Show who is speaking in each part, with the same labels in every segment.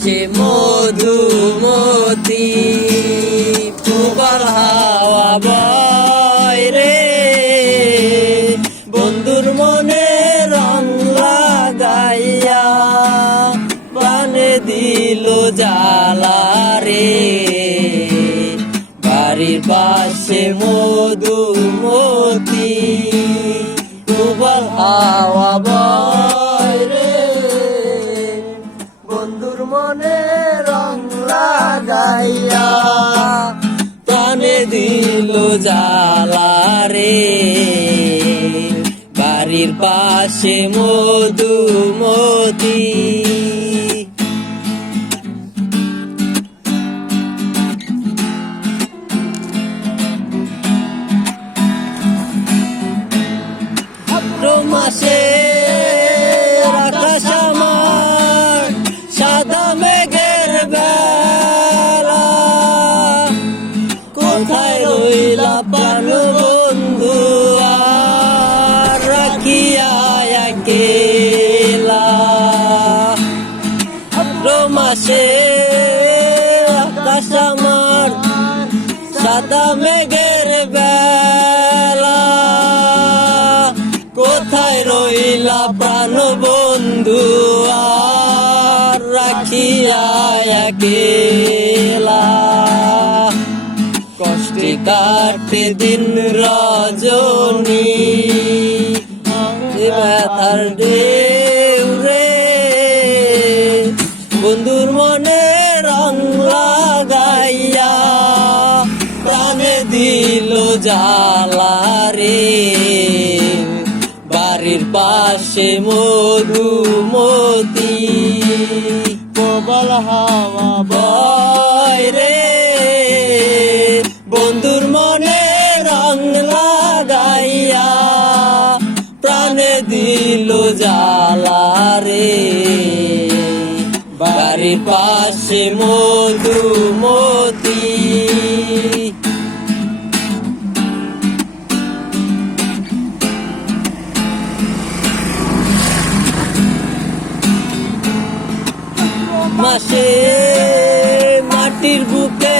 Speaker 1: পাশে মধুমতি প্রবল হাওয়া বয় রে। বন্ধুর মনে রং লাগাইয়া প্রাণে দিল জ্বালা রে। বাড়ির পাশে মধুমতি প্রবল হাওয়া জ্বালা রে। বাড়ির পাশে মধুমতি ভাদ্র মাসে কোথায় প্রাণ বন্ধু রাখিয়া একেলা। মাসে আকাশ আমার সাদা মেঘের বেলা। কোথায় রইলা প্রাণ বন্ধু, আর রাখিয়া একেলা? কাটে দিন রজনী ব্যথার রে বন্ধুর মনে রং লাগাইয়া প্রাণে দিল জ্বালা রে। বাড়ির পাশে মধুমতি
Speaker 2: প্রবল হাওয়া
Speaker 1: বয় রে। দিল জ্বালা রে। বাড়ির পাশে মধুমতি। মাসে মাটির বুকে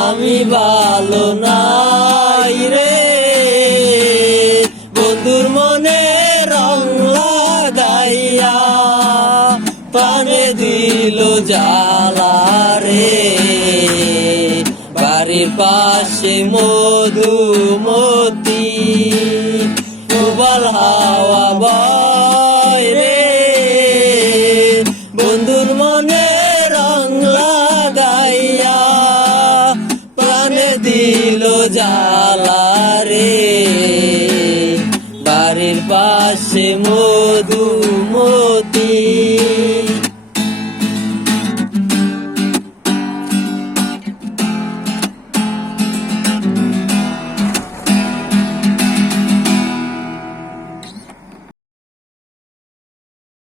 Speaker 1: আমি ভালো নাই রে। বন্ধুর মনে রং লাগাইয়া পানে দিল জ্বালা রে। বাড়ির পাশে মধুমতি প্রবল হাওয়া হলো জালা রে। বাড়ির পাশে মধু মধুমতি।